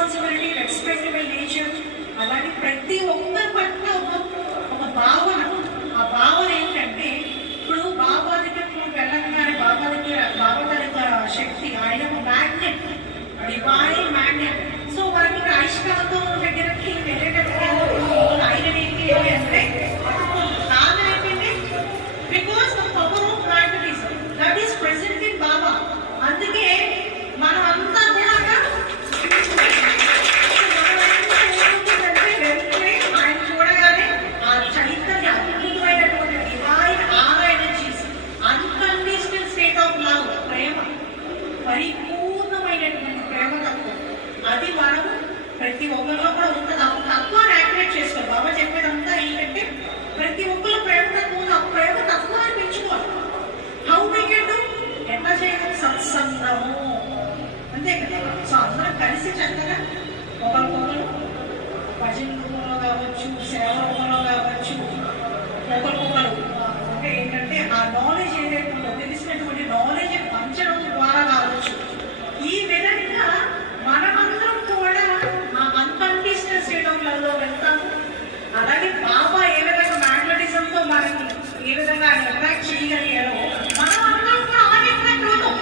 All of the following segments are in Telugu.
రెస్పాన్సిబిలిటీ, రెస్పెక్టబుల్ నేచర్, అలాగే ప్రతి ఒక్కరి పట్ల ఒక భావన. ఆ భావన ఏంటంటే ఇప్పుడు బాబా దగ్గర వెళ్ళగానే బాబా గారి శక్తి, ఆయన మ్యాగ్నెట్, డివైన్ మ్యాగ్నెట్. సో మనకి అయస్కాంతం దగ్గరకి వెళ్ళేటప్పుడు ఆయన ఏంటి అంటే కారణం ఏంటంటే because the power of magnetism that is present in Baba. అందుకే మనం అంతా కూడా ఆయన చూడగానే ఆ చైతన్య అద్భుతమైనటువంటి divine or energies, unconditional state of love, ప్రేమ, పరిపూర్ణమైనటువంటి ప్రేమ తత్వం, అది మనము ప్రతి ఒక్కరిలో కూడా ఉంటుంది. ఆ తత్వాన్ని యాక్టివేట్ చేసుకోవాలి. బాబా చెప్పేదంతా ఏంటంటే ప్రతి ఒక్కరు ప్రేమ తత్వం, ఆ ప్రేమ తత్వాన్ని పెంచుకోవాలి. హౌ వి కెన్ డు, ఎట్లా చేయాలి? సత్సంగము, అంతే కదా. సో అందరం కలిసి చక్కగా ఒకరికొకరు భజన రూపంలో కావచ్చు, సేవ రూపంలో కావచ్చు, ఒకరికొకరు అంటే ఏంటంటే ఆ నాలెడ్జ్ ఏదైతే ఉందో తెలిసినటువంటి నాలెడ్జ్ పంచడం ద్వారా కావచ్చు. ఈ విధంగా మనమందరం కూడా ఆ అన్కండిషనల్ స్టేట్ ఆఫ్ లవ్ లో వెళ్తాము. అలాగే బాబా ఏ విధంగా మ్యాగ్నెటిజంతో మనకి ఏ విధంగా అట్రాక్ట్ చేయగలిగారో మనం అందరం కూడా అలాగే అట్రాక్ట్ అవుతాం.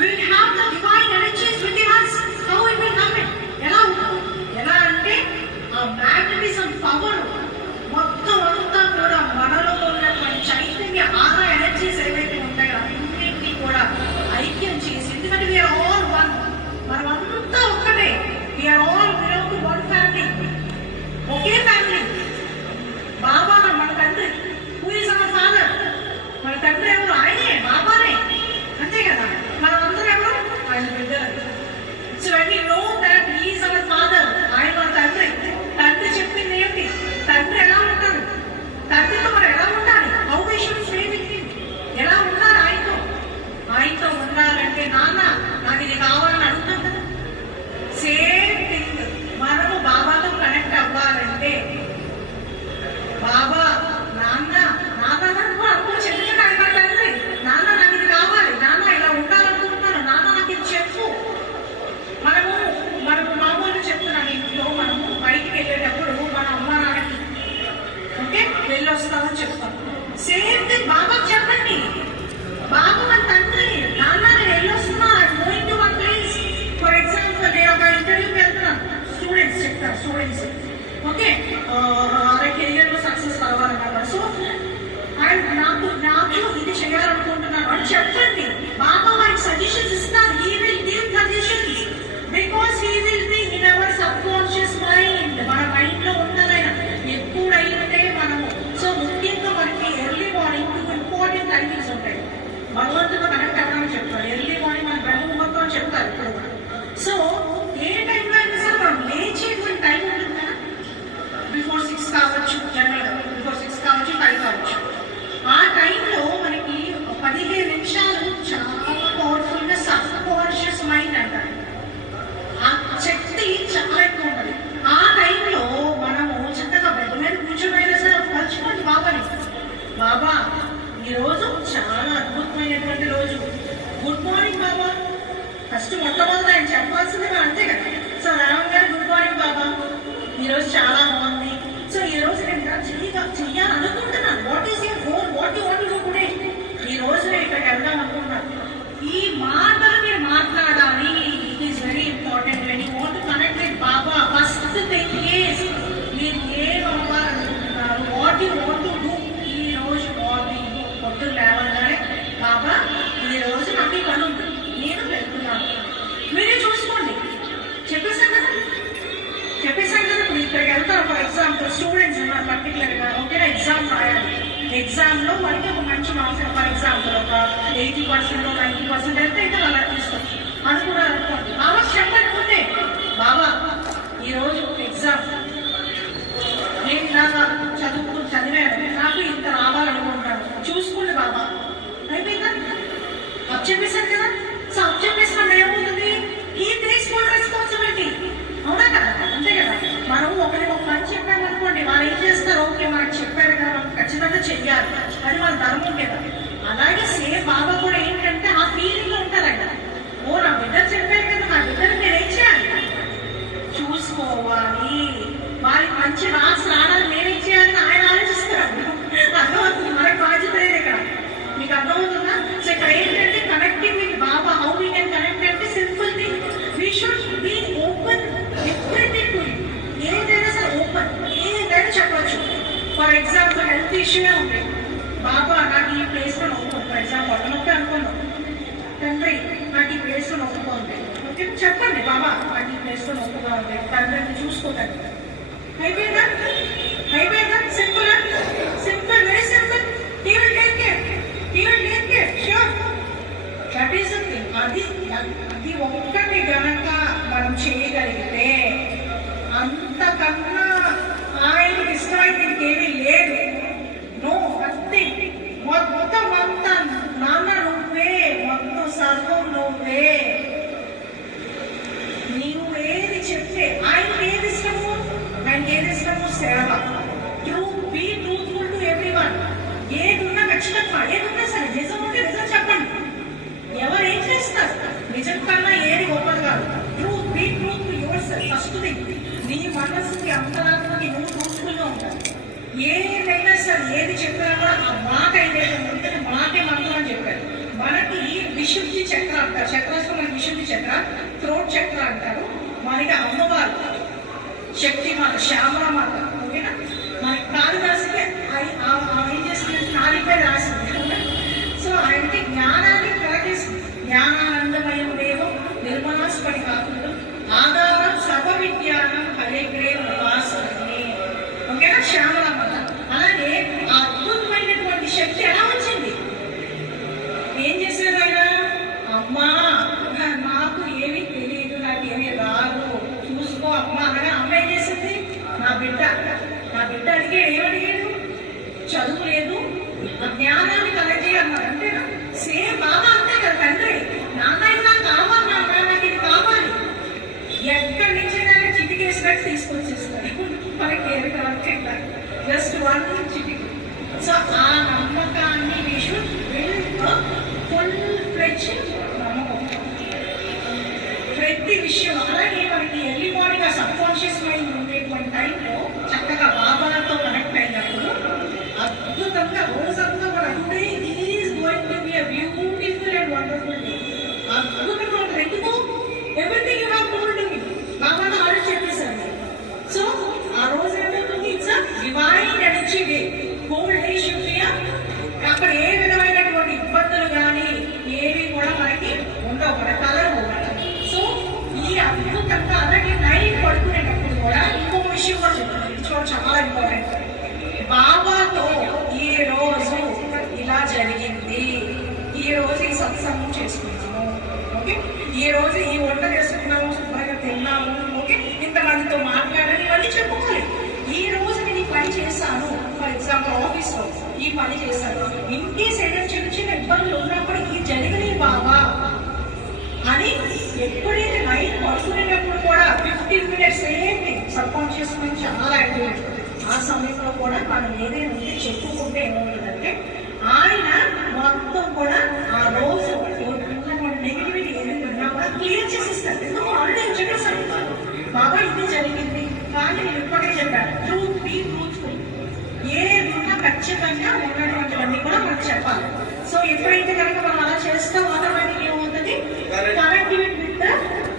Will have the divine energies with in us. How it will happen? ఎలా అంటే ఆ మ్యాగ్నెటిజం పవర్ మొత్తం అంతా కూడా మనలో ఉన్నటువంటి చైతన్య ఆరా ఎనర్జీస్ ఏవైతే ఉంటాయో అన్నింటినీ కూడా ఐక్యం చేసి, ఎందుకంటే వీఆర్ ఆల్ వన్, మనమంతా ఒక్కటే, we are all belong to one family, ఒకే ఫ్యామిలీ. బాబా మన తండ్రి, హూ ఈజ్ అవర్ ఫాదర్, మన తండ్రి ఎవరు? ఆయనే, బాబానే, అంతే కదా. మనమందరం ఎవరు? ఆయన బిడ్డలు. So when we know that he is our father, ఆయన మన తండ్రి. తండ్రి చెప్పింది ఏంటి? తండ్రి ఎలా ఉంటాడు, తండ్రితో మనం ఎలా ఉండాలి? How we should stay with him, ఎలా ఉండాలి ఆయనతో ఉండాలంటే నాన్న నాకు ఇది కావాలని అడుగుతాం కదా. సేమ్ థింగ్ మనము బాబాతో కనెక్ట్ అవ్వాలంటే బాబా నాన్న అప్పుడు చెప్తే ఆయన తండ్రి, నాన్న నాకు ఇది కావాలి, నాన్న ఇలా ఉండాలనుకుంటున్నాను, నాన్న నాకు ఇది చెప్పు. మనము మామూలుగా చెప్తున్నాను, ఇంట్లో మనము బయటికి వెళ్ళేటప్పుడు మన అమ్మ నాన్నకి ఓకే వెళ్ళొస్తామని చెప్తాం. సేమ్ థింగ్ బాబాకి చెప్పండి. బాబు మన తండ్రి, నాన్న నేను వెళ్ళొస్తున్నా, going to one place. For example నేను ఒక ఇంటర్వ్యూకి వెళ్తున్నాను, స్టూడెంట్స్ చెప్తారు, స్టూడెంట్స్ ఓకే కెరియర్ లో సక్సెస్ కావాలన్నమాట. సో నాకు ఇది చేయాలనుకుంటున్నాను అని చెప్పండి. బాబా వారికి సజెషన్స్ ఇస్తారు. He will give suggestions because he will be in our subconscious mind. మన మైండ్ లో ఉన్నదైనా ఎప్పుడైతే మనము, సో ముఖ్యంగా మనకి ఎర్లీ మార్నింగ్ 2 ఇంపార్టెంట్ టైమింగ్స్ ఉంటాయి. భగవంతుడు కనెక్ట్ అవ్వడానికి చెప్తారు. ఎర్లీ మార్నింగ్ మన బ్రహ్మ ముహూర్తం అని చెప్తారు ఇప్పుడు. సో ఏ టైంలో అయినా సరే మనం లేచేటువంటి టైం ఉంటుంది కదా, బిఫోర్ 6 కావచ్చు, జనరల్గా బిఫోర్ 6 కావచ్చు, 5 కావచ్చు. ఆ టైంలో మనకి 15 నిమిషాలు చాలా పవర్ఫుల్గా సబ్ కాన్షియస్ మైండ్ అంటారు. ఆ శక్తి చాలా ఎక్కువ ఉంటుంది. ఆ టైంలో మనము చక్కగా బెడ్ మీద కూర్చోమైనా సరే కలుచుకోండి బాబాని. బాబా ఈరోజు చాలా అద్భుతమైనటువంటి రోజు, గుడ్ మార్నింగ్ బాబా. ఫస్ట్ మొట్టమొదటి ఆయన చెప్పాల్సింది అంతే కదా. సో రామ్ గారు గుడ్ మార్నింగ్ బాబా, ఈరోజు చాలా బాగుంది. సో ఈ రోజు నేను చెయ్యాలనుకుంటున్నాను. What is your goal, what you want to do today? ఈ రోజు నేను ఇక్కడికి వెళ్దాం అనుకుంటున్నాను. ఈ మాటలు మీరు మాట్లాడాలి. It is very important. When you want to connect with Baba, first thing is మీరు ఏం అవ్వాలనుకుంటున్నారు, what you want to do. ఈ రోజు మార్నింగ్ పొద్దున్న లేవగానే బాబా ఈ రోజు నాకు ఈ పని ఉంటుంది, నేను వెళ్తున్నాను. మీరే చూసుకోండి. చెప్పేశాను కదా. ఇప్పుడు ఇక్కడికి వెళ్తారు. ఫర్ ఎగ్జాంపుల్ స్టూడెంట్స్ ఉన్నారు పర్టికులర్గా, ఓకేనా, ఎగ్జామ్ రాయాలి. ఎగ్జామ్లో వాళ్ళకి ఒక మంచి మార్క్స్, ఫర్ ఎగ్జాంపుల్ ఒక 80% 90% వెళ్తే ఇంకా అలా తీసుకోవచ్చు అనుకున్నారు అనుకోండి. బాబా చెప్పకపోతే బాబా ఈరోజు ఎగ్జామ్ నేను ఇలాగా చదివాను, నాకు ఇంత రావాలనుకుంటాను, చూసుకోండి బాబా. అయిపోయిందా? అప్ చెప్పేశారు కదా. సో అప్ చెప్పేసిన ఏమవుతుంది? ఈ టేక్స్ ఫుల్ రెస్పాన్సిబిలిటీ. అవునా కదా, అంతే కదా. మనం ఒకరికి ఒక పని చెప్పామనుకోండి, వాళ్ళు ఏం చేస్తారు, ఓకే మనకు చెప్పారు కదా, ఖచ్చితంగా చెయ్యాలి, అది మన ధర్మం కదా. అలాగే సేమ్ బాబా కూడా ఏంటంటే ఆ ఫీలింగ్ లో ఉంటారంట. ఓ నా బిడ్డ చెప్పారు కదా, నా బిడ్డను నేను ఏం చేయాలి, ప్రతి ఇష్యూనే ఉంది. బాబా నాకు ఈ ప్లేస్లో నొప్పు, ఫర్ ఎగ్జాంపుల్ నొప్పి అనుకున్నాం, తండ్రి నాకు ఈ ప్లేస్లో నొప్పుగా ఉంది, ఓకే చెప్పండి బాబా నాకు ఈ ప్లేస్లో నొప్పుగా ఉంది, తండ్రిని చూసుకోకండి. అయిపోయిందా? అయిపోయిందా? Simple simple, very simple. He will take care, he will take care, sure. That is the thing. అది ఒక్కటి గనక మనం చేయగలిగితే అంతకన్నా ఆయనకి ఇష్టమైంది ఇంకేమీ లేదు. No nothing. మొత్తం అంతా నాన్న నువ్వే, మొత్తం సర్వం నువ్వే. నీవు ఏది చెప్తే ఆయనకి ఏది ఇష్టము, ఆయనకి ఏది ఇష్టము సేవ. Be truthful to everyone. ఏది ఉన్నా ఖచ్చితంగా, ఏది ఉన్నా సరే నిజం ఉంటే నిజం చెప్పండి. ఎవరు ఏం చేస్తారు, నిజం కన్నా ఏది గొప్పది కాదు. Truth, be truth to yourself. First thing, నీ మనసుకి అంతరాత్మకి నువ్వు ట్రూత్ఫుల్ గా ఉంటావు. ఏదైనా సరే ఏది చెప్పినా కూడా ఆ మాట ఏదైతే ఉంటుంది మాటే మంత్రం అని చెప్పారు. మనకి విశుద్ధి చక్ర అంటారు, చక్రాస్ మనకి విశుద్ధి చక్ర, థ్రోట్ చక్ర అంటారు. మనకి అమ్మవారు శక్తి మాత, శ్యామల మాత, ఓకేనా. మనకి కాళిదాసుకి ఏం చేస్తుంది, నాలుగుపై రాసింది. సో ఆయనకి జ్ఞానాన్ని ప్రకటిస్తుంది. జ్ఞానానందమయం దేవం నిర్మలాస్పడి కాకుండా ఆధారం సర్వ విజ్ఞానం హరిగ్రే ఉపాసనే, ఓకేనా, శ్యామల మాత. అలాగే ఆ అద్భుతమైనటువంటి శక్తి ఎలా వచ్చింది, ఏం చేశారు ఆయన, అమ్మా నాకు ఏమీ తెలియదు, నాకు ఏమీ రాదు, చూసుకో అమ్మ అనగా అమ్మ ఏం చేసింది, నా బిడ్డ అడిగాడు, ఏమడిగాడు, చదువు లేదు జ్ఞానాన్ని కలగజేయన్నారు అంతేనా. సేమ్ బాగా అంతే కదా తండ్రి, నాన్న నాకు కావాలి, నాన్న నాకు ఇది కావాలి, ఎక్కడి నుంచి దాన్ని చిటికేసినట్టు తీసుకొచ్చేస్తారు. మనకి ఏమి కావాలి, జస్ట్ వన్ చిటికి. సో ఆ నమ్మకాన్ని we should build a full-fledged నమ్మకం ప్రతి విషయం. అలాగే మనకి ఎర్లీ మార్నింగ్ ఆ సబ్ కాన్షియస్ మైండ్ ఉండేటువంటి టైంలో చక్కగా బాబాతో కనెక్ట్ అయినప్పుడు అద్భుతంగా రోజంతా కూడా today is going to be a beautiful and wonderful day. అద్భుతంగా ఉంటుంది. ఎందుకు, everything you have told me, బాబాతో ఆర్డర్ చెప్పేశారు. సో ఆ రోజు ఏమవుతుంది, it's a divine energy day. Whole day should be అక్కడ ఏ విధమైనటువంటి ఇబ్బందులు కానీ ఏవి కూడా మనకి ఉండవు, మన కలరు. సో ఈ అద్భుతంగా అలాగే నైట్ పడుకునేటప్పుడు కూడా ఇంకో విషయం కూడా చెప్తాను, ఇది కూడా చాలా ఇంపార్టెంట్. బాబాతో ఈ రోజు ఇలా జరిగింది, ఈ రోజు ఈ సత్సంగం చేసుకుంటాము, ఓకే, ఈ రోజు ఈ వంట చేసుకున్నాము, శుభ్రంగా తిన్నాము, ఓకే, ఇంతమందితో మాట్లాడాలి, ఇవన్నీ చెప్పుకోవాలి. ఈ రోజు నేను ఈ పని చేశాను, ఫర్ ఎగ్జాంపుల్ ఆఫీస్లో ఈ పని చేశాను, ఇన్కేస్ ఏదైనా చిన్న చిన్న ఇబ్బందులు ఉన్నప్పుడు ఈ జరిగినాయి బాబా అని ఎప్పుడైతే నైట్ పడుకునేటప్పుడు కూడా 15 minutes ఏంటి సబ్ కాన్షియస్ మైండ్ చాలా యాక్టివ్ అవుతుంది. ఆ సమయంలో కూడా మనం ఏదైనా ఉంటే చెప్పుకుంటే ఏమవుతుందంటే ఆయన మొత్తం కూడా ఆ రోజు ఉన్నటువంటి నెగిటివిటీ ఏదైతే ఉన్నా కూడా క్లియర్ చేసిస్తారు. ఎందుకు ఆల్రెడీ చెప్పేసారు బాబా ఇది జరిగింది, కానీ నేను ఇప్పటికే చెప్పాను ట్రూత్, బీ ట్రూత్ఫుల్. ఏది ఉన్నా ఖచ్చితంగా ఉన్నటువంటివన్నీ కూడా మనం చెప్పాలి. సో ఎప్పుడైతే కనుక మనం అలా చేస్తాం ఆటోమేటిక్ ఏమవుతుంది, కనెక్టివిటీ విత్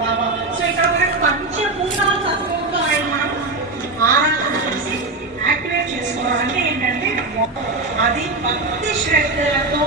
బాబా. సో ఇక్కడ మనకి పంచభూతాల తత్వంతో ఆయన మనం ఆరాధన చేసి యాక్టివేట్ చేసుకోవాలి. అంటే ఏంటంటే అది భక్తి శ్రద్ధలతో